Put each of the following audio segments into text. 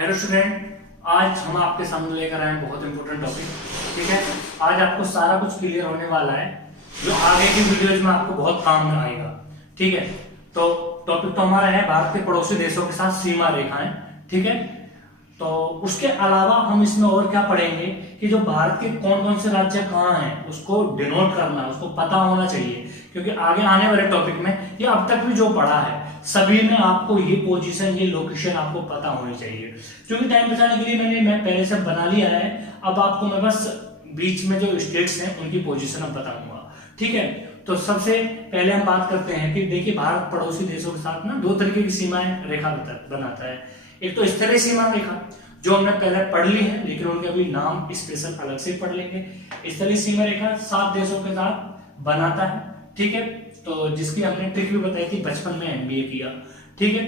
Hello student, आज हम आपके सामने लेकर आए हैं बहुत इंपॉर्टेंट टॉपिक। ठीक है, आज आपको सारा कुछ क्लियर होने वाला है जो आगे की वीडियोज में आपको बहुत काम में आएगा। ठीक है, तो टॉपिक तो हमारा है भारत के पड़ोसी देशों के साथ सीमा रेखाएं। ठीक है, तो उसके अलावा हम इसमें और क्या पढ़ेंगे कि जो भारत के कौन कौन से राज्य कहाँ हैं उसको डिनोट करना, उसको पता होना चाहिए, क्योंकि आगे आने वाले टॉपिक में ये अब तक भी जो पढ़ा है सभी में आपको ये पोजीशन, ये लोकेशन आपको पता होनी चाहिए। क्योंकि टाइम बचाने के लिए मैं पहले से बना लिया है, अब आपको मैं बस बीच में जो स्टेट्स हैं उनकी पोजीशन अब बताऊंगा। ठीक है, तो सबसे पहले हम बात करते हैं कि देखिए भारत पड़ोसी देशों के साथ ना दो तरीके की सीमाएं रेखा बनाता है। एक तो स्तरीय सीमा रेखा जो हमने पहले पढ़ ली है, लेकिन उनके अभी नाम स्पेशल अलग से पढ़ लेंगे। स्तरीय सीमा रेखा 7 देशों के साथ बनाता है। ठीक है, तो जिसकी हमने ट्रिक भी बताई थी बचपन में, एमबीए किया। ठीक है,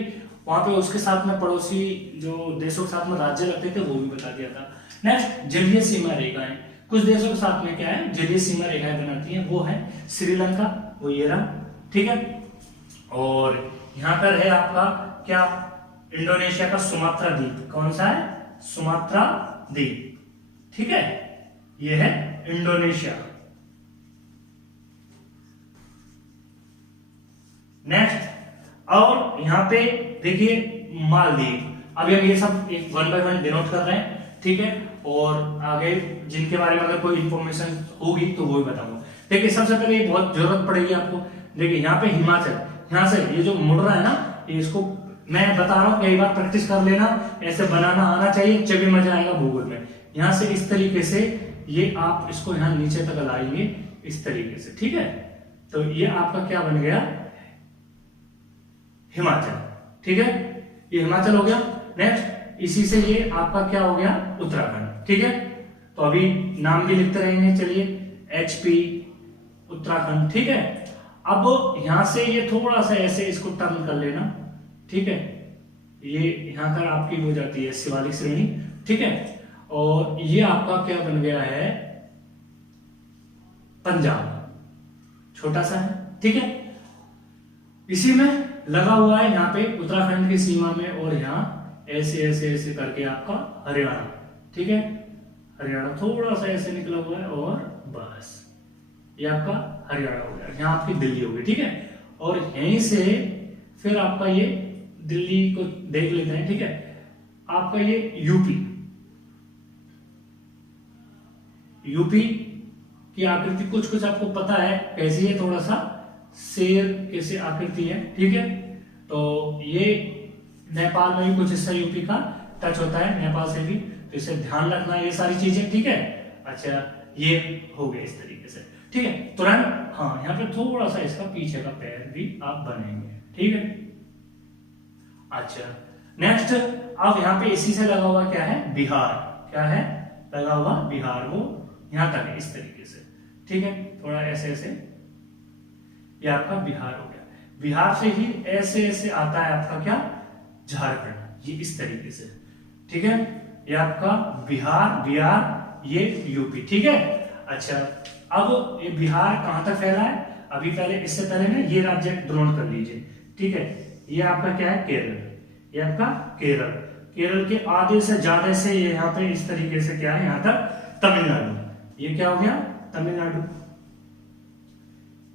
वहां पे उसके साथ में पड़ोसी जो देशों के साथ में राज्य लगते थे वो भी बता दिया था। नेक्स्ट, जलीय सीमा रेखाएं। कुछ देशों के साथ में क्या है, जलीय सीमा रेखाएं बनाती हैं, वो है श्रीलंका, वो ये रहा। ठीक है, और यहां पर है आपका क्या, इंडोनेशिया का सुमात्रा द्वीप। कौन सा है? सुमात्रा द्वीप। ठीक है, ये है इंडोनेशिया। नेक्स्ट, और यहां पे देखिए मालदीव। अभी हम ये सब एक वन बाय वन डिनोट कर रहे हैं। ठीक है, और आगे जिनके बारे में अगर कोई इंफॉर्मेशन होगी तो वो भी बताऊंगा। देखिए सबसे पहले ये बहुत जरूरत पड़ेगी आपको। देखिए यहाँ पे हिमाचल, यहाँ से ये जो मुड़ रहा है ना, ये इसको मैं बता रहा हूँ, कई बार प्रैक्टिस कर लेना, ऐसे बनाना आना चाहिए, जब भी मजा आएगा भूगोल में। यहाँ से इस तरीके से ये आप इसको यहाँ नीचे तक लाएंगे इस तरीके से। ठीक है, तो ये आपका क्या बन गया, हिमाचल। ठीक है, ये हिमाचल हो गया। नेक्स्ट, इसी से ये आपका क्या हो गया, उत्तराखंड। ठीक है, तो अभी नाम भी लिखते रहेंगे। चलिए, HP उत्तराखंड। ठीक है, अब यहां से ये थोड़ा सा ऐसे इसको टर्न कर लेना। ठीक है, ये यहां पर आपकी हो जाती है शिवालिक श्रेणी। ठीक है, और ये आपका क्या बन गया है, पंजाब, छोटा सा है। ठीक है, इसी में लगा हुआ है यहाँ पे उत्तराखंड की सीमा में, और यहाँ ऐसे ऐसे ऐसे करके आपका हरियाणा। ठीक है, हरियाणा थोड़ा सा ऐसे निकला हुआ है, और बस ये आपका हरियाणा हो गया। यहाँ आपकी दिल्ली हो गई। ठीक है, और यहीं से फिर आपका ये दिल्ली को देख लेते हैं। ठीक है, आपका ये यूपी की आकृति कुछ कुछ आपको पता है कैसी है, थोड़ा सा शेर कैसे आकृति है। ठीक है, तो ये नेपाल में भी कुछ हिस्सा यूपी का टच होता है, नेपाल से भी, तो इसे ध्यान रखना ये सारी चीजें। ठीक है, अच्छा ये हो गया इस तरीके से। ठीक है, तुरंत हाँ यहाँ पे थोड़ा सा इसका पीछे का पैर भी आप बनेंगे। ठीक है, अच्छा नेक्स्ट, अब यहाँ पे इसी से लगा हुआ क्या है, बिहार। क्या है लगा हुआ, बिहार, वो यहां तक है इस तरीके से। ठीक है, थोड़ा ऐसे ऐसे ये आपका बिहार हो गया। बिहार से ही ऐसे ऐसे आता है आपका क्या, झारखंड, ये इस तरीके से। ठीक है, ये आपका बिहार, ये यूपी। ठीक है, अच्छा अब ये बिहार कहां तक फैला है, अभी पहले इससे पहले ना ये राज्य ड्रोन कर लीजिए। ठीक है, ये आपका क्या है, केरल, ये आपका केरल। केरल के आधे से ज्यादा से ये यहाँ पे इस तरीके से क्या है, यहाँ तक तमिलनाडु। ये क्या हो गया, तमिलनाडु।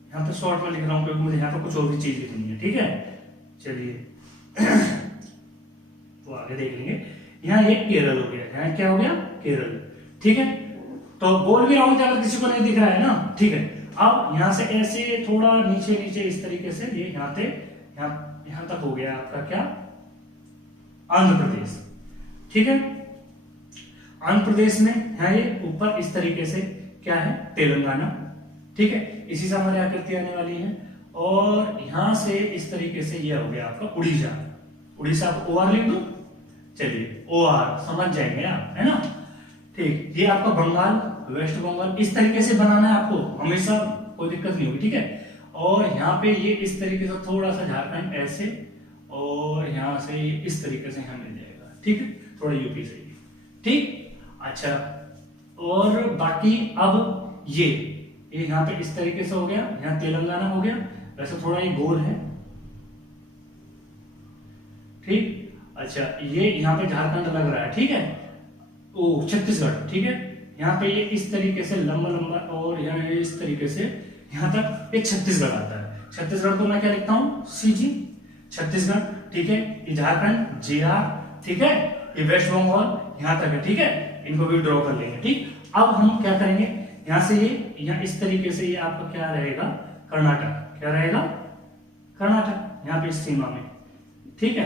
यहाँ पे शॉर्ट में लिख रहा हूं क्योंकि मुझे यहाँ पे कुछ और भी चीज लिखनी है। ठीक है, चलिए तो आगे देख लेंगे। यहाँ ये केरल हो गया, यहाँ क्या हो गया, केरल। ठीक है, तो बोल भी रहा हूं अगर किसी को नहीं दिख रहा है ना। ठीक है, अब यहाँ से ऐसे थोड़ा नीचे नीचे इस तरीके से ये यहाँ से यहाँ तक हो गया आपका क्या, आंध्र प्रदेश। ठीक है, आंध्र प्रदेश में है ये ऊपर इस तरीके से क्या है, तेलंगाना। ठीक है, इसी से हमारी आकृति आने वाली है, और यहां से इस तरीके से ये हो गया आपका उड़ीसा। उड़ीसा को OR लिख दो, चलिए OR समझ जाएंगे आप, है ना। ठीक, ये आपका बंगाल, वेस्ट बंगाल, इस तरीके से बनाना है आपको, हमेशा कोई दिक्कत नहीं होगी। ठीक है, और यहाँ पे ये इस तरीके से थोड़ा सा झारखंड ऐसे, और यहाँ से इस तरीके से यहाँ मिल जाएगा। ठीक है, थोड़ा यूपी से। ठीक, अच्छा, और बाकी अब ये यहाँ पे इस तरीके से हो गया, यहाँ तेलंगाना हो गया, वैसे थोड़ा ये गोल है। ठीक, अच्छा ये यहाँ पे झारखंड लग रहा है, ठीक है, ओ छत्तीसगढ़, ठीक है। यहाँ पे ये इस तरीके से लंबा लंबा और यहाँ ये इस तरीके से यहाँ तक ये छत्तीसगढ़ आता है। छत्तीसगढ़ को मैं क्या लिखता हूँ, सीजी, छत्तीसगढ़, ठीक है। ये झारखंड JR, ठीक है। ये वेस्ट बंगाल यहाँ तक है, ठीक है। इनको भी ड्रॉ कर लेंगे, ठीक। अब हम क्या करेंगे, यहाँ से ये यहाँ इस तरीके से ये आपका क्या रहेगा, कर्नाटक, क्या रहेगा, कर्नाटक, यहाँ पे इस सीमा में, ठीक है।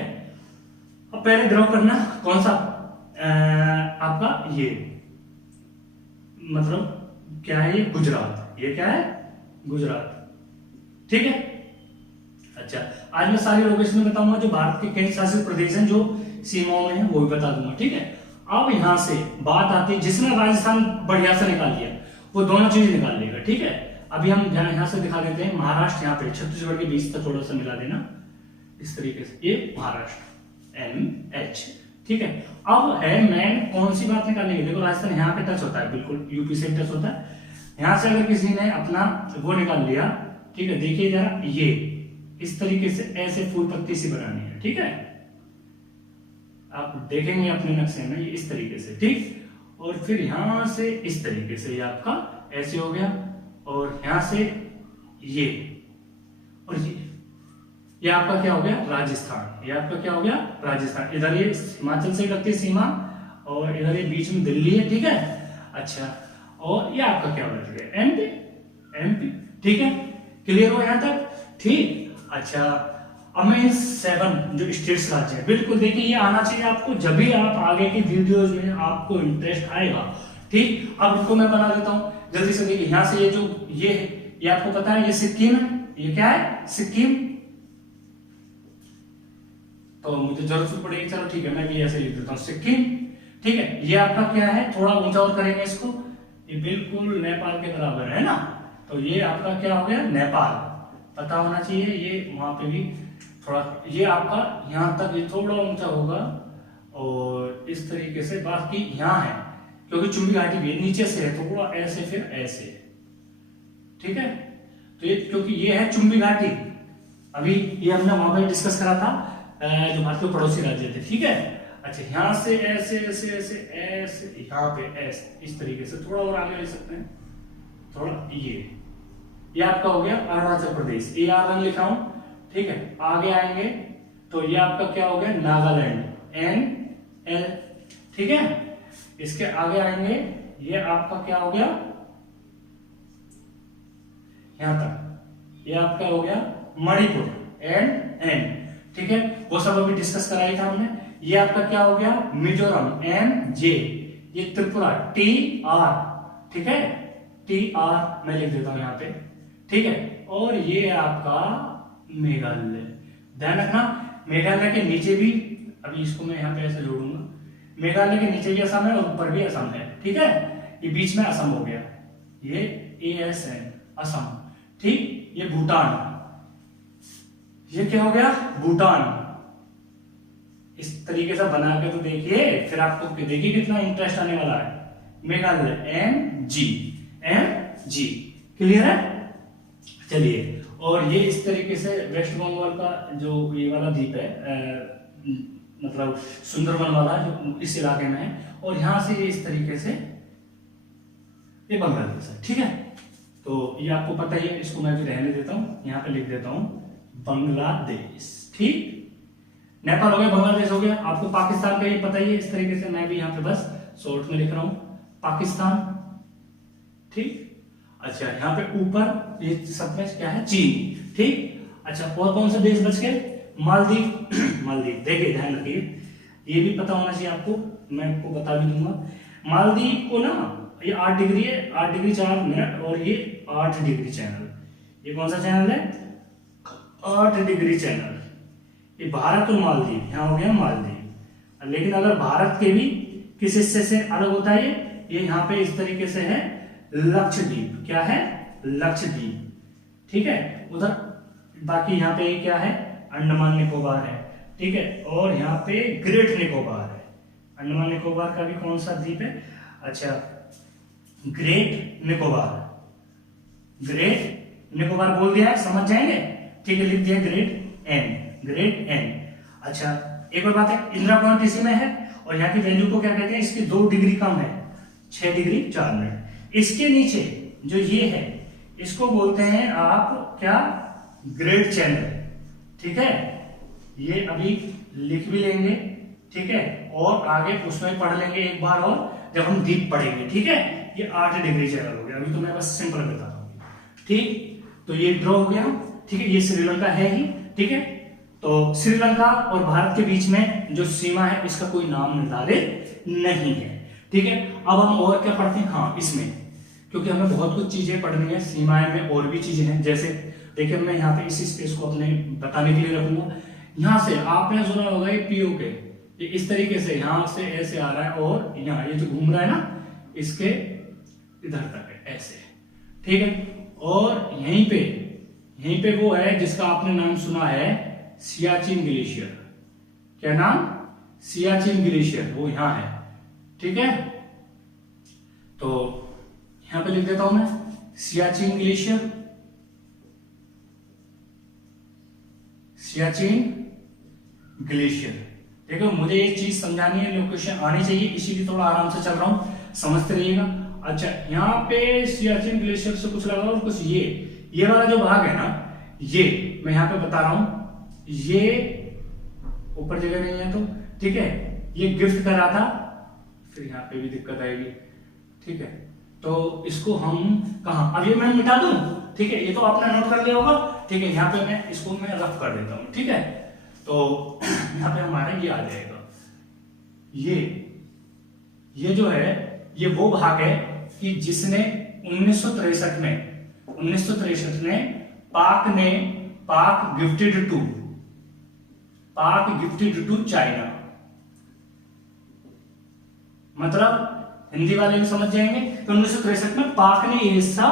अब पहले ड्रॉ करना कौन सा, आपका ये मतलब क्या है, ये गुजरात, ये क्या है, गुजरात, ठीक है। अच्छा आज मैं सारी लोकेशन बताऊंगा जो भारत के केंद्र शासित प्रदेश हैं, जो सीमाओं में है वो भी बता दूंगा, ठीक है। अब यहां से बात आती है, जिसने राजस्थान बढ़िया से निकाल लिया वो दोनों चीज निकाल लेगा, ठीक है। अभी हम यहां से दिखा देते हैं महाराष्ट्र, यहाँ पे छत्तीसगढ़ के बीच तक थोड़ा सा मिला देना इस तरीके से, ये महाराष्ट्र NH, ठीक है। अब है मैन कौन सी बात निकालनी है, देखो राजस्थान यहाँ पे टच होता है, बिल्कुल यूपी से टच होता है। यहां से अगर किसी ने अपना वो निकाल लिया, ठीक है, देखिए जरा, ये इस तरीके से ऐसे फूल पत्ती सी बनानी है, ठीक है। आप देखेंगे अपने नक्शे में ये इस तरीके से, ठीक। और फिर यहां से इस तरीके से ये आपका ऐसे हो गया, और यहां से ये, और ये आपका क्या हो गया, राजस्थान, ये आपका क्या हो गया, राजस्थान। इधर ये हिमाचल से लगती है सीमा, और इधर ये बीच में दिल्ली है, ठीक है। अच्छा और ये आपका क्या हो गया, MP, ठीक है। क्लियर हो यहां तक, ठीक। अच्छा अब मैं 7 जो स्टेट्स राज्य है, बिल्कुल देखिए ये आना चाहिए आपको, जब भी आप आगे की वीडियोस में आपको इंटरेस्ट आएगा, ठीक। अब इसको मैं बना देता हूं जल्दी से, देखिए यहां से ये जो ये है, ये आपको पता है ये सिक्किम है, ये क्या है, सिक्किम, तो मुझे जरूरत पड़ेगी, चलो ठीक है मैं भी ऐसे लिख देता हूं सिक्किम, ठीक है। ये आपका क्या है, थोड़ा ऊंचा और करेंगे इसको, ये बिल्कुल नेपाल के बराबर है ना, तो ये आपका क्या हो गया, नेपाल, पता होना चाहिए ये, वहां पे भी थोड़ा, ये आपका यहां तक ये थोड़ा ऊंचा होगा, और इस तरीके से, बाकी यहां है क्योंकि चुंबी घाटी भी नीचे से है, थोड़ा ऐसे फिर ऐसे, ठीक है। तो ये क्योंकि ये है चुंबी घाटी, अभी ये हमने वहां पे डिस्कस करा था, जो भारत के पड़ोसी राज्य थे, ठीक है। अच्छा यहाँ से ऐसे ऐसे ऐसे ऐसे, यहाँ पे ऐसे इस तरीके से, थोड़ा और आगे ले सकते हैं, थोड़ा ये आपका हो गया अरुणाचल प्रदेश, AR रंग लिखा हूं, ठीक है। आगे आएंगे तो ये आपका क्या हो गया, नागालैंड, NL, ठीक है। इसके आगे आएंगे, ये आपका क्या हो गया, यहां तक ये आपका हो गया मणिपुर, NN, ठीक है। वो सब अभी डिस्कस कराया था हमने। ये आपका क्या हो गया, मिजोरम, MJ, ये त्रिपुरा, TR, ठीक है, TR मैं लिख देता हूं यहाँ पे, ठीक है। और ये आपका मेघालय, ध्यान रखना मेघालय के नीचे भी, अभी इसको मैं यहाँ पे ऐसे जोड़ूंगा, मेघालय के नीचे भी असम है और ऊपर भी असम है, ठीक है। ये बीच में असम हो गया, ये ASN असम, ठीक। ये भूटान, ये क्या हो गया, भूटान, इस तरीके से बना के तो देखिए, फिर आपको देखिए कितना इंटरेस्ट आने वाला है। मेघालय MG, क्लियर है, चलिए। और ये इस तरीके से वेस्ट बंगाल का जो ये वाला द्वीप है, मतलब सुंदरबन वाला जो इस इलाके में है, और यहां से ये इस तरीके से ये बांग्लादेश है, ठीक है। तो ये आपको पता ही है, इसको मैं भी रहने देता हूं, यहाँ पे लिख देता हूं बांग्लादेश, ठीक। नेपाल हो गया, बांग्लादेश हो गया, आपको पाकिस्तान का ये पता ही है, इस तरीके से मैं भी यहाँ पे बस शॉर्ट में लिख रहा हूं पाकिस्तान, ठीक। अच्छा यहाँ पे ऊपर ये सब में क्या है, चीन, ठीक। अच्छा और कौन से देश बच गए, मालदीव, मालदीव, देखिए ध्यान रखिए, ये भी पता होना चाहिए आपको, मैं आपको बता भी दूंगा। मालदीव को ना ये 8 डिग्री है, 8 डिग्री 4 मिनट, और ये 8 डिग्री चैनल, ये कौन सा चैनल है, 8 डिग्री चैनल, ये भारत और मालदीव, यहाँ हो गया मालदीव। लेकिन अगर भारत के भी किस हिस्से से अलग होता है, ये यहाँ पे इस तरीके से है लक्षद्वीप, क्या है, लक्षद्वीप, ठीक है। उधर बाकी यहाँ पे क्या है, अंडमान निकोबार है, ठीक है। और यहाँ पे ग्रेट निकोबार है, अंडमान निकोबार का भी कौन सा द्वीप है, अच्छा ग्रेट निकोबार, ग्रेट निकोबार बोल दिया है, समझ जाएंगे, ठीक है, लिख दिया ग्रेट N, ग्रेट N। अच्छा एक और बात है, इंदिरा पॉइंट इसी में है और यहाँ की वैल्यू को क्या कहते हैं, इसकी 2 डिग्री कम है, 6 डिग्री 4 मिनट। इसके नीचे जो ये है इसको बोलते हैं आप क्या, ग्रेट चैनल, ठीक है। ये अभी लिख भी लेंगे, ठीक है, और आगे उसमें पढ़ लेंगे एक बार और जब हम डीप पढ़ेंगे, ठीक है। ये 8 डिग्री चैनल हो गया, अभी तो मैं बस सिंपल बता रहा हूँ, ठीक। तो ये ड्रॉ हो गया, ठीक है, ये श्रीलंका है ही, ठीक है। तो श्रीलंका और भारत के बीच में जो सीमा है इसका कोई नाम निर्धारित नहीं है, ठीक है। अब हम और क्या पढ़ते हैं, हाँ इसमें, क्योंकि हमें बहुत कुछ चीजें पढ़नी है, सीमाएं में और भी चीजें हैं, जैसे देखिए मैं यहाँ पे इसी स्पेस को अपने बताने के लिए रखूंगा। यहाँ से आपने सुना होगा ये पीओके, ये इस तरीके से यहाँ से ऐसे आ रहा है और यहाँ ये जो घूम रहा है ना इसके इधर तक है ऐसे, ठीक है। और यहीं पे वो है जिसका आपने नाम सुना है सियाचिन ग्लेशियर, क्या नाम, सियाचिन ग्लेशियर, वो यहाँ है, ठीक है। तो यहां पे लिख देता हूं मैं सियाचिन ग्लेशियर, सियाचिन ग्लेशियर, देखो मुझे ये चीज समझानी है, लोकेशन आनी चाहिए, इसीलिए थोड़ा आराम से चल रहा हूं, समझते रहिएगा। अच्छा यहाँ पे सियाचिन ग्लेशियर से कुछ लगा और कुछ ये वाला जो भाग है ना, ये मैं यहाँ पे बता रहा हूं, ये ऊपर जगह नहीं है तो ठीक है, ये गिफ्ट करा था, फिर यहाँ पे भी दिक्कत आएगी, ठीक है। तो इसको हम कहा, अब ये मैं मिटा दूं, ठीक है, ये तो आपने नोट कर लिया होगा, ठीक है। यहाँ पे मैं इसको मैं रफ कर देता हूं, ठीक है। तो यहाँ पे हमारा ये आ जाएगा, ये जो है ये वो भाग है कि जिसने 1963 में पाक गिफ्टेड टू चाइना, मतलब हिंदी वाले भी समझ जाएंगे कि 1963 में पाक ने ये हिस्सा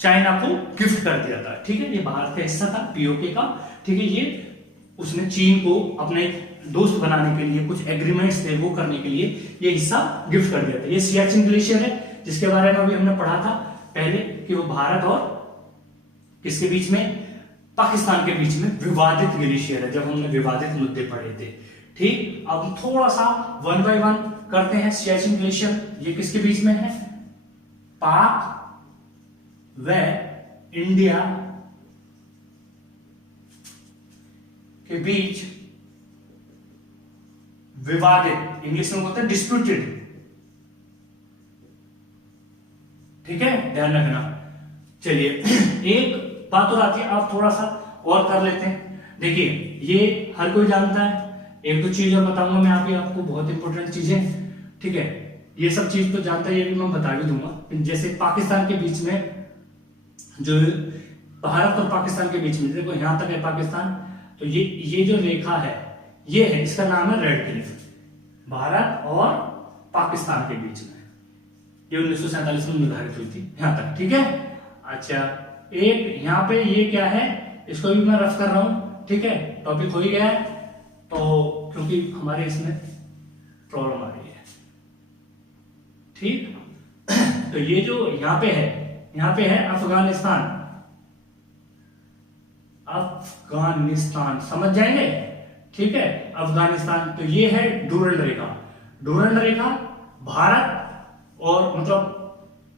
चाइना को गिफ्ट कर दिया था, ठीक है। ये भारत का हिस्सा था पीओके का, ठीक है। ये उसने चीन को अपने दोस्त बनाने के लिए कुछ एग्रीमेंट्स थे वो करने के लिए ये हिस्सा गिफ्ट कर दिया था। ये सियाचिन ग्लेशियर है जिसके बारे में अभी हमने पढ़ा था पहले कि वो भारत और किसके बीच में, पाकिस्तान के बीच में विवादित ग्लेशियर है, जब हमने विवादित मुद्दे पढ़े थे, ठीक। अब थोड़ा सा 1 बाय 1 करते हैं। सियाचिन ग्लेशियर ये किसके बीच में है, पाक व इंडिया के बीच विवादित, इंग्लिश में बोलते हैं डिस्प्यूटेड, ठीक है, ध्यान रखना। चलिए एक बात और आती है, आप थोड़ा सा और कर लेते हैं। देखिए ये हर कोई जानता है, एक दो चीज और बताऊंगा मैं आपको बहुत इंपॉर्टेंट चीजें, ठीक है। ये सब चीज तो जानता है, ये भी मैं बता भी दूंगा। जैसे पाकिस्तान के बीच में, जो भारत और पाकिस्तान के बीच में, देखो यहां तक है पाकिस्तान, तो ये जो रेखा है ये है, इसका नाम है रेड क्लिफ, भारत और पाकिस्तान के बीच में, ये 1947 में निर्धारित हुई थी यहां तक, ठीक है। अच्छा एक यहाँ पे ये क्या है, इसको भी मैं रफ कर रहा हूं, ठीक है, टॉपिक हो ही गया है, तो क्योंकि हमारे इसमें प्रॉब्लम आ रही है, ठीक। तो ये जो यहाँ पे है अफगानिस्तान, समझ जाएंगे, ठीक है, अफगानिस्तान। तो ये है डूरंड रेखा, भारत और मतलब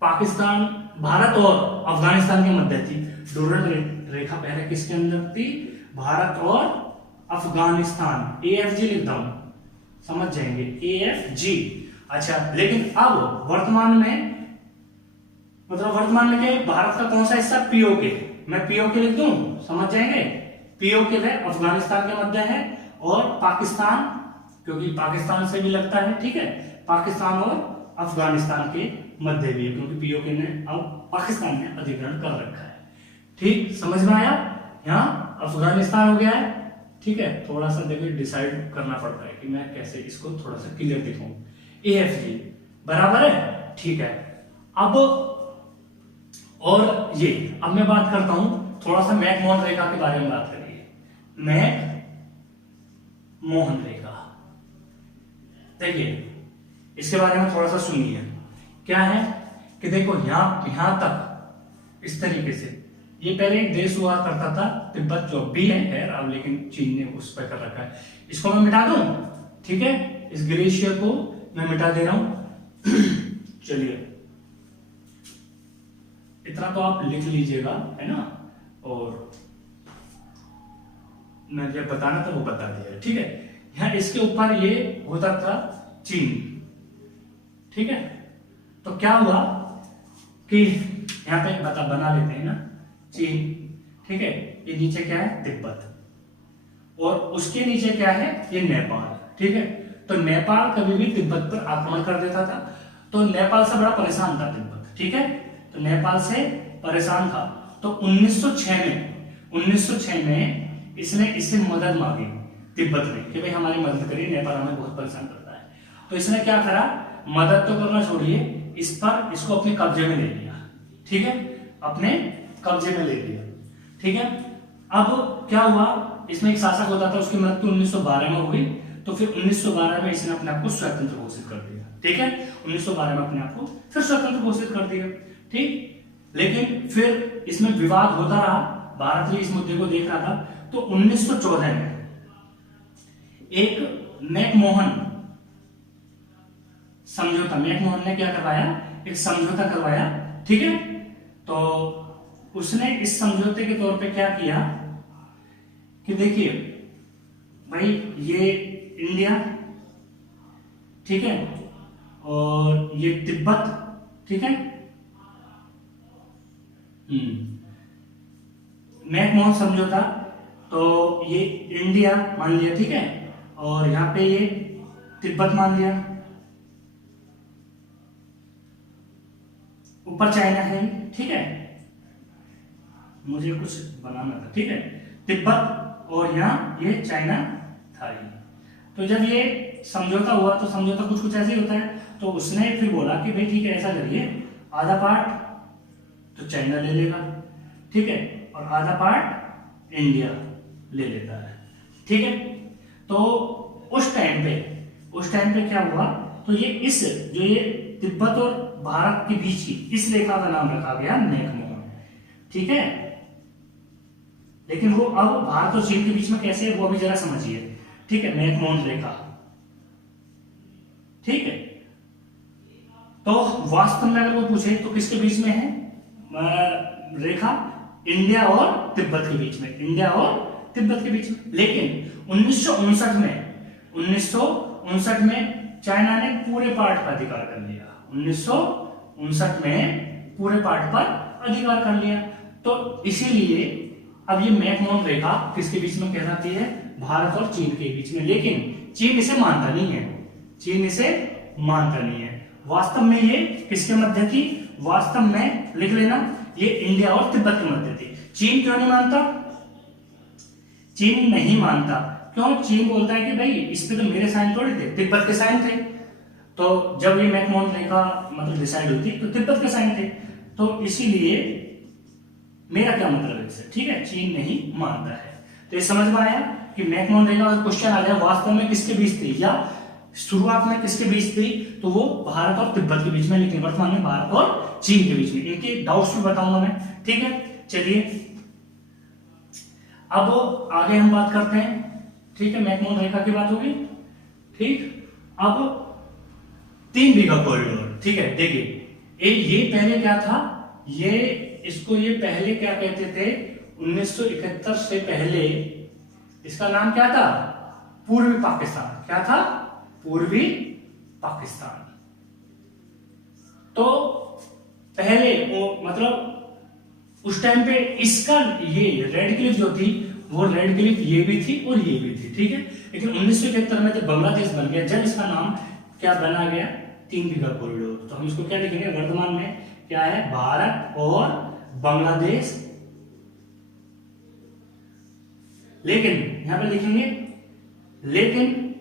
पाकिस्तान, भारत और अफगानिस्तान के मध्य थी डूरंड रेखा। पहले किसके अंदर थी, भारत और अफगानिस्तान, AFG लिखता हूं, समझ जाएंगे, AFG। अच्छा लेकिन अब वर्तमान में क्या, भारत का कौन सा हिस्सा, पीओके, मैं पीओके लिख दूं, समझ जाएंगे। पीओके है अफगानिस्तान के मध्य है, और पाकिस्तान, क्योंकि पाकिस्तान से भी लगता है, ठीक है, पाकिस्तान और अफगानिस्तान के मध्य भी है, क्योंकि पीओके ने अब पाकिस्तान में अधिग्रहण कर रखा है, ठीक, समझ में आया। यहाँ अफगानिस्तान हो गया है, ठीक है। थोड़ा सा देखो डिसाइड करना पड़ता है कि मैं कैसे इसको थोड़ा सा क्लियर दिखाऊं। AFG बराबर है, ठीक है। अब और ये अब मैं बात करता हूं थोड़ा सा मैकमोहन रेखा के बारे में बात करिए, मैकमोहन रेखा, देखिए इसके बारे में थोड़ा सा सुनिए। क्या है कि देखो यहां तक इस तरीके से ये पहले एक देश हुआ करता था तिब्बत, जो भी है खैर अब, लेकिन चीन ने उस पर कर रखा है। इसको मैं मिटा दूं, ठीक है, इस ग्लेशियर को मैं मिटा दे रहा हूं। चलिए, इतना तो आप लिख लीजिएगा, है ना, और मैं जब बताना था वो बता दिया, ठीक है। यहाँ इसके ऊपर ये होता था चीन, ठीक है। तो क्या हुआ कि यहाँ पे बना लेते हैं ना, चीन, ठीक है, ये नीचे क्या है, तिब्बत, और उसके नीचे क्या है, ये नेपाल, ठीक है। तो नेपाल कभी भी तिब्बत पर आक्रमण कर देता था, तो नेपाल से बड़ा परेशान था तिब्बत, ठीक है। तो नेपाल से परेशान था, तो 1906 में इसने इससे मदद मांगी तिब्बत ने कि भाई हमारी मदद करिए, नेपाल हमें बहुत परेशान करता है। तो इसने क्या करा, मदद तो करना छोड़िए, इसको अपने कब्जे में ले लिया, ठीक है, अपने कब्जे में ले लिया, ठीक है। अब क्या हुआ, इसमें एक शासक होता था, उसकी मृत्यु 1912 में हुई। तो फिर 1912 में इसने अपने आप को स्वतंत्र घोषित कर दिया, ठीक है। 1912 में अपने आप को फिर स्वतंत्र घोषित कर दिया, ठीक। लेकिन फिर इसमें विवाद होता रहा, भारत भी इस मुद्दे को देख रहा था। तो 1914 में एक मैकमोहन समझौता, मैकमोहन ने क्या करवाया, एक समझौता करवाया, ठीक है। तो उसने इस समझौते के तौर पे क्या किया कि देखिए भाई, ये इंडिया, ठीक है, और ये तिब्बत, ठीक है, मैकमोहन समझौता, तो ये इंडिया मान लिया, ठीक है, और यहां पे ये तिब्बत मान लिया, ऊपर चाइना है, ठीक है, मुझे कुछ बनाना था, ठीक है, तिब्बत और यहाँ ये चाइना था ये। तो जब ये समझौता हुआ, तो समझौता कुछ ऐसे ही होता है। तो उसने फिर बोला कि भाई ठीक है, ऐसा करिए, आधा पार्ट तो चाइना ले लेगा, ठीक है, और आधा पार्ट इंडिया ले लेता है, ठीक है। तो उस टाइम पे क्या हुआ, तो ये तिब्बत और भारत के बीच की इस रेखा का नाम रखा गया मैकमोहन, ठीक है। लेकिन वो अब भारत और चीन के बीच में कैसे है वो भी जरा समझिए, ठीक है, मैकमोहन रेखा, ठीक है। तो वास्तव में अगर वो पूछे तो किसके बीच में है रेखा, इंडिया और तिब्बत के बीच में, इंडिया और तिब्बत के बीच में। लेकिन 1959 में चाइना ने पूरे पार्ट पर अधिकार कर लिया, 1959 में पूरे पार्ट पर अधिकार कर लिया। तो इसीलिए अब ये मैकमोहन रेखा किसके बीच में कहलाती है, भारत और चीन के बीच में। लेकिन चीन इसे मानता नहीं है, चीन इसे मानता नहीं है। वास्तव में ये किसके मध्य थी, वास्तव में लिख लेना, ये इंडिया और तिब्बत के मध्य थी। चीन क्यों नहीं मानता, चीन नहीं मानता, क्यों, चीन बोलता है कि भाई इस पे तो मेरे साइन थोड़े थे, तिब्बत के साइन थे। तो जब ये मैकमोहन रेखा मतलब डिसाइड होती तो तिब्बत के साइन थे, तो इसीलिए मेरा क्या मतलब है इससे, ठीक है, चीन नहीं मानता है। तो ये समझ में आया कि मैकमोहन रेखा का क्वेश्चन आ गया वास्तव में किसके बीच थी, या शुरुआत में किसके बीच थी, तो वो भारत और तिब्बत के बीच में, लेकिन वर्तमान में भारत और चीन के बीच में। इनके डाउट्स भी बताऊंगा मैं, ठीक है। चलिए अब आगे हम बात करते हैं, ठीक है, मैकमोहन रेखा की बात होगी, ठीक। अब 3 बीघा कॉरिडोर, ठीक है, देखिए ये पहले क्या था, इसको ये पहले क्या कहते थे, 1971 से पहले इसका नाम क्या था, पूर्वी पाकिस्तान, क्या था, पूर्वी पाकिस्तान। तो पहले वो मतलब उस टाइम पे इसका ये रेड क्लिफ जो थी, वो रेड क्लिफ ये भी थी और ये भी थी, ठीक है। लेकिन 1971 में जब बांग्लादेश बन गया, जब इसका नाम क्या बना गया, 3 बीघा कॉरिडोर। तो हम इसको क्या लिखेंगे, वर्तमान में क्या है, भारत और बांग्लादेश। लेकिन यहां पे लिखेंगे, लेकिन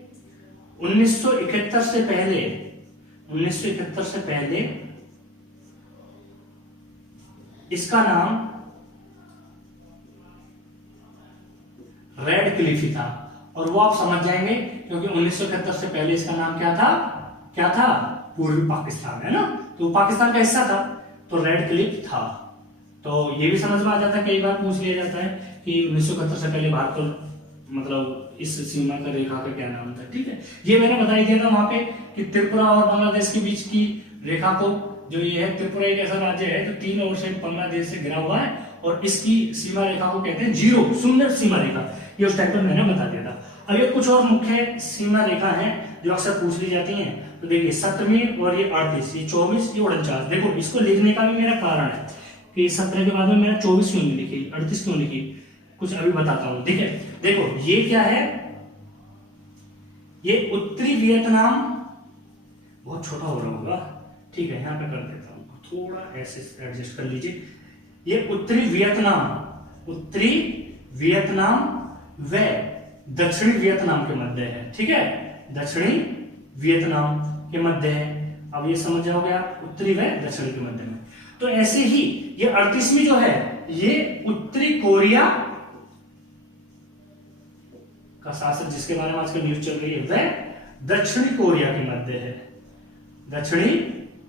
1971 से पहले, 1971 से पहले इसका नाम रेड क्लिफ ही था, और वो आप समझ जाएंगे क्योंकि 1971 से पहले इसका नाम क्या था, क्या था, पूर्वी पाकिस्तान, है ना। तो पाकिस्तान का हिस्सा था, तो रेड क्लिफ था। तो ये भी समझ में आ जाता है, कई बार पूछ लिया जाता है कि 1971 से पहले भारत को मतलब इस सीमा का रेखा का क्या नाम था। ठीक है, ये मैंने बता ही दिया था वहां पे कि त्रिपुरा और बांग्लादेश के बीच की रेखा को, जो ये है त्रिपुरा एक ऐसा राज्य है जो 3 ओर से बांग्लादेश से घिरा हुआ है और इसकी सीमा रेखा को कहते हैं जीरो, शून्य सीमा रेखा। ये उस टाइम पर मैंने बता दिया था। अब ये कुछ और मुख्य सीमा रेखा है जो अक्सर पूछ ली जाती हैं। तो देखिए 17वीं और ये 38, ये 24, ये 49। देखो इसको लिखने का भी मेरा कारण है कि 17 के बाद में मैंने 24 क्यों नहीं लिखी, 38 क्यों लिखी, कुछ अभी बताता हूं। ठीक है, देखो ये क्या है, ये उत्तरी वियतनाम, बहुत छोटा हो रहा होगा, ठीक है यहां पे कर देता हूं, थोड़ा ऐसे एडजस्ट कर लीजिए। ये उत्तरी वियतनाम व दक्षिणी वियतनाम के मध्य है। ठीक है, दक्षिणी वियतनाम के मध्य है। अब ये समझ जाओगे आप, उत्तरी व दक्षिणी के मध्य में। तो ऐसे ही ये 38वीं जो है ये उत्तरी कोरिया का शासक, जिसके बारे में आजकल न्यूज चल रही है, वह दक्षिणी कोरिया के मध्य है, दक्षिणी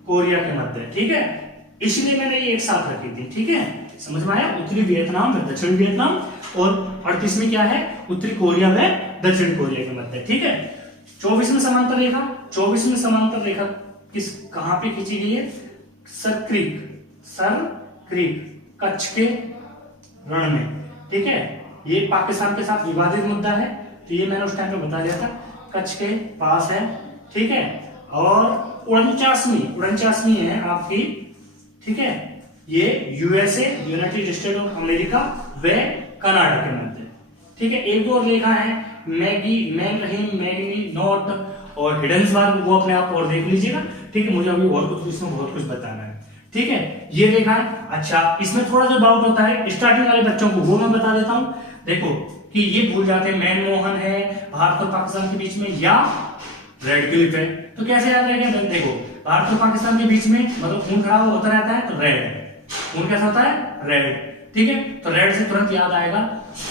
कोरिया के मध्य। ठीक है, इसलिए मैंने ये एक साथ रखी थी। ठीक है, समझ में आया, उत्तरी वियतनाम व दक्षिणी वियतनाम, और 38वीं क्या है, उत्तरी कोरिया व दक्षिणी कोरिया के मध्य। ठीक है, 24 में समांतर रेखा, 24 में समांतर रेखा किस कहां पे खींची गई है, सर क्रीक कच्छ के रण में। ठीक है, ये पाकिस्तान के साथ विवादित मुद्दा है, तो ये मैंने उस टाइम पे बता दिया था, कच्छ के पास है। ठीक है, और 49वीं है आपकी, ठीक है, ये USA, United state of America व कनाडा के मध्य। ठीक है, एक दो रेखा है, मैग्नी नॉट और हिडन्सबर्ग, वो अपने आप और देख लीजिएगा। ठीक है, मुझे अभी और कुछ इसमें बहुत कुछ बताना है। ठीक है, ये रेखा है। अच्छा, इसमें थोड़ा जो डाउट होता है स्टार्टिंग वाले बच्चों को, वो मैं बता देता हूं। देखो कि ये भूल जाते हैं, मैनमोहन है भारत और पाकिस्तान के बीच में, या रेड क्लिफ है। तो कैसे याद रहेगा, देखो भारत और पाकिस्तान के बीच में मतलब खून खराब होता रहता है, तो रेड, खून कैसा होता है, रेड। ठीक है, तो रेड से तुरंत याद आएगा।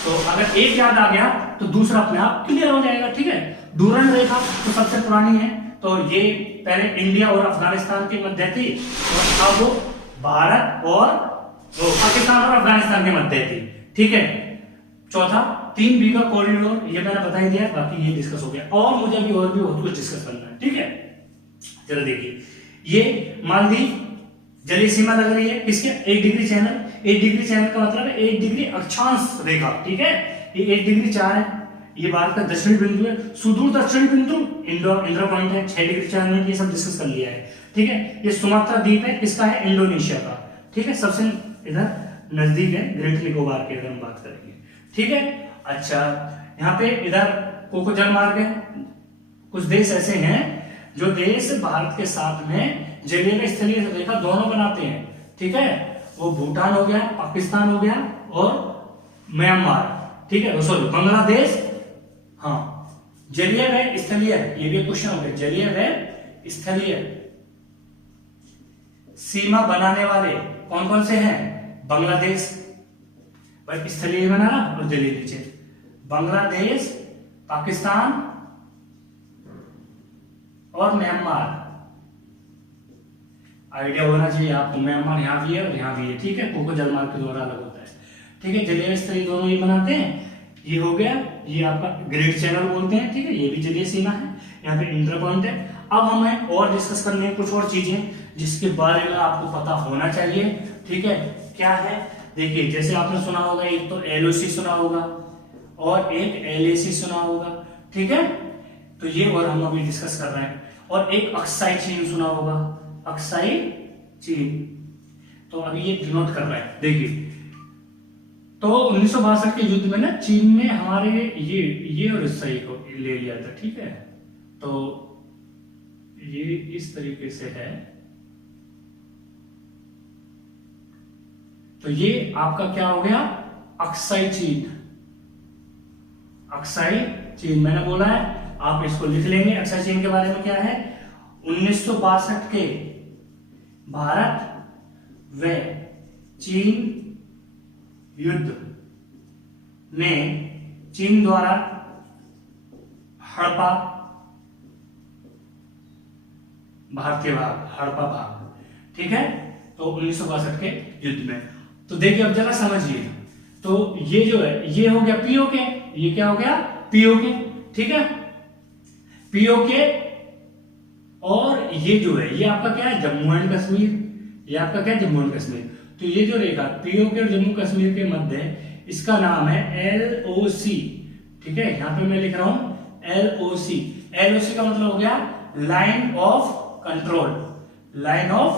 तो अगर एक याद आ गया तो दूसरा अपने आप क्लियर हो जाएगा। ठीक है, डूरन रेखा तो सबसे पुरानी है, तो ये पहले इंडिया और अफगानिस्तान के मध्य थी, और अब वो भारत और पाकिस्तान और अफगानिस्तान के मध्य थी। ठीक है, चौथा 3 बीघा कॉरिडोर, ये मैंने बता ही दिया, बाकी ये डिस्कस हो गया, और मुझे अभी और भी बहुत कुछ डिस्कस करना है। ठीक है, जरा देखिए, ये मालदीव जलीय सीमा लग रही है किसके, 1 डिग्री चैनल। 1 डिग्री चैनल का मतलब है 1 डिग्री अक्षांश रेखा। ठीक है, ये 1 डिग्री 4 है, ये भारत का दक्षिणी बिंदु है, सुदूर दक्षिणी बिंदु इंद्रा पॉइंट है, 6 डिग्री 4 मिनट, ये सब डिस्कस कर लिया है। ठीक है, ये सुमात्रा द्वीप है, किसका है, इंडोनेशिया का। ठीक है, सबसे इधर नजदीक है ग्रेट निकोबार के, अगर हम बात करेंगे। ठीक है, अच्छा यहाँ पे इधर कोको जलमार्ग है। कुछ देश ऐसे हैं जो देश भारत के साथ में जलीय व स्थलीय रेखा दोनों बनाते हैं। ठीक है, वो भूटान हो गया, पाकिस्तान हो गया और म्यांमार। ठीक है, सॉरी बांग्लादेश। हाँ, जलीय व स्थलीय, ये भी क्वेश्चन हो गया, जलीय व स्थलीय सीमा बनाने वाले कौन कौन से हैं, बांग्लादेश, भाई स्थलीय बना और जलीय नीचे, बांग्लादेश, पाकिस्तान और म्यांमार। आइडिया होना चाहिए आपको, म्यांमार यहाँ भी है और यहाँ भी है। ठीक है, कोको जलमार्ग के द्वारा अलग होता है। ठीक है, जलीय स्थलीय दोनों ये बनाते हैं। ये हो गया, ये आपका ग्रेट चैनल बोलते हैं। ठीक है, ये भी जलीय सीमा है, यहाँ पे इंटर पॉइंट है। अब हमें और डिस्कस करने हैं कुछ और चीजें जिसके बारे में आपको पता होना चाहिए। ठीक है, क्या है, देखिए जैसे आपने सुना होगा, एक तो एलओसी सुना होगा और एक एलएसी सुना होगा। ठीक है, तो ये और हम अभी डिस्कस कर रहे हैं। और एक अक्साई चीन सुना होगा, अक्साई चीन, तो अभी ये डिनोट कर रहा है। देखिए, तो 1962 के युद्ध में ना चीन ने हमारे ये और अक्साई को ले लिया था। ठीक है, तो ये इस तरीके से है। तो ये आपका क्या हो गया, अक्साई चीन। अक्साई चीन मैंने बोला है, आप इसको लिख लेंगे। अक्साई चीन के बारे में क्या है, 1962 के भारत व चीन युद्ध में चीन द्वारा हड़प्पा, भारतीय भाग, हड़प्पा भाग। ठीक है, तो 1962 के युद्ध में तो देखिए अब जरा समझिए, तो ये जो है ये हो गया पीओके, ये क्या हो गया पीओके, ठीक है पीओके, और ये जो है ये आपका क्या है जम्मू एंड कश्मीर, ये आपका क्या है जम्मू एंड कश्मीर। तो ये जो रेखा पीओके और जम्मू कश्मीर के मध्य है, इसका नाम है एलओसी, ठीक है यहाँ पे मैं लिख रहा हूं एलओसी। एलओसी का मतलब हो गया line of control, line of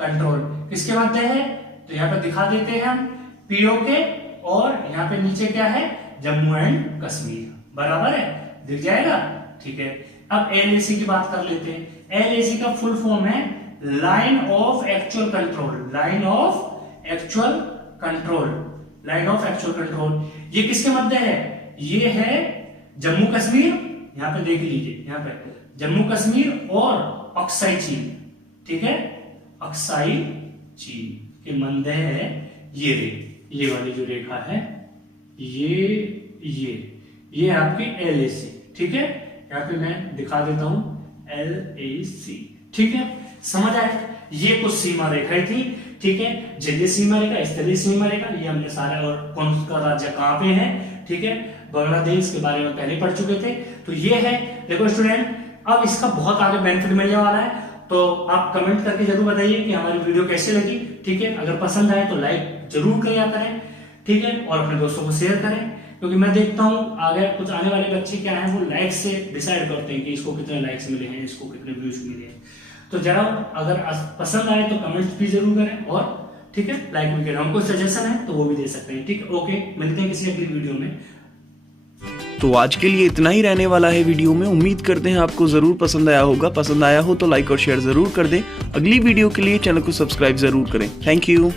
control किसके मध्य है, तो यहाँ पे दिखा देते हैं हम पीओके और यहाँ पे नीचे क्या है जम्मू एंड कश्मीर, बराबर है, दिख जाएगा, ठीक है। अब एलएसी की बात कर लेते हैं। एलएसी का फुल फॉर्म है line of actual control, line of actual control, line of actual control. ये किसके मध्य है, ये है जम्मू कश्मीर, यहां पे देख लीजिए, यहां पे जम्मू कश्मीर और अक्साई चीन, ठीक है अक्साई चीन के मध्य है ये वाली जो रेखा है, ये आपकी एलएसी, ठीक है। यहाँ पे मैं दिखा देता हूं एलएसी, ठीक है समझ आए। ये कुछ सीमा रेखाएं थी, ठीक है, जलीय सीमा रेखा, स्थलीय सीमा रेखा, ये हमने सारे, और कौन सा राज्य कहां पे है, ठीक है, बांग्लादेश के बारे में पहले पढ़ चुके थे। तो ये है, देखो स्टूडेंट, अब इसका बहुत आगे बेनिफिट मिलने वाला है, तो आप कमेंट करके जरूर बताइए कि हमारी वीडियो कैसी लगी, ठीक है। अगर पसंद आए तो लाइक जरूर किया करें, ठीक है, और अपने दोस्तों को शेयर करें, क्योंकि मैं देखता हूं आगे कुछ आने वाले बच्चे क्या हैं, वो लाइक से डिसाइड करते हैं कि इसको कितने लाइक्स मिले हैं, इसको कितने व्यूज मिले हैं। तो जरा अगर पसंद आए तो कमेंट्स भी जरूर करें, और ठीक है लाइक भी करें, हमको सजेशन है तो वो भी दे सकते हैं, ठीक है। ओके, मिलते हैं किसी अगली वीडियो में। तो आज के लिए इतना ही रहने वाला है वीडियो में। उम्मीद करते हैं आपको जरूर पसंद आया होगा। पसंद आया हो तो लाइक और शेयर जरूर कर दें। अगली वीडियो के लिए चैनल को सब्सक्राइब जरूर करें। Thank you.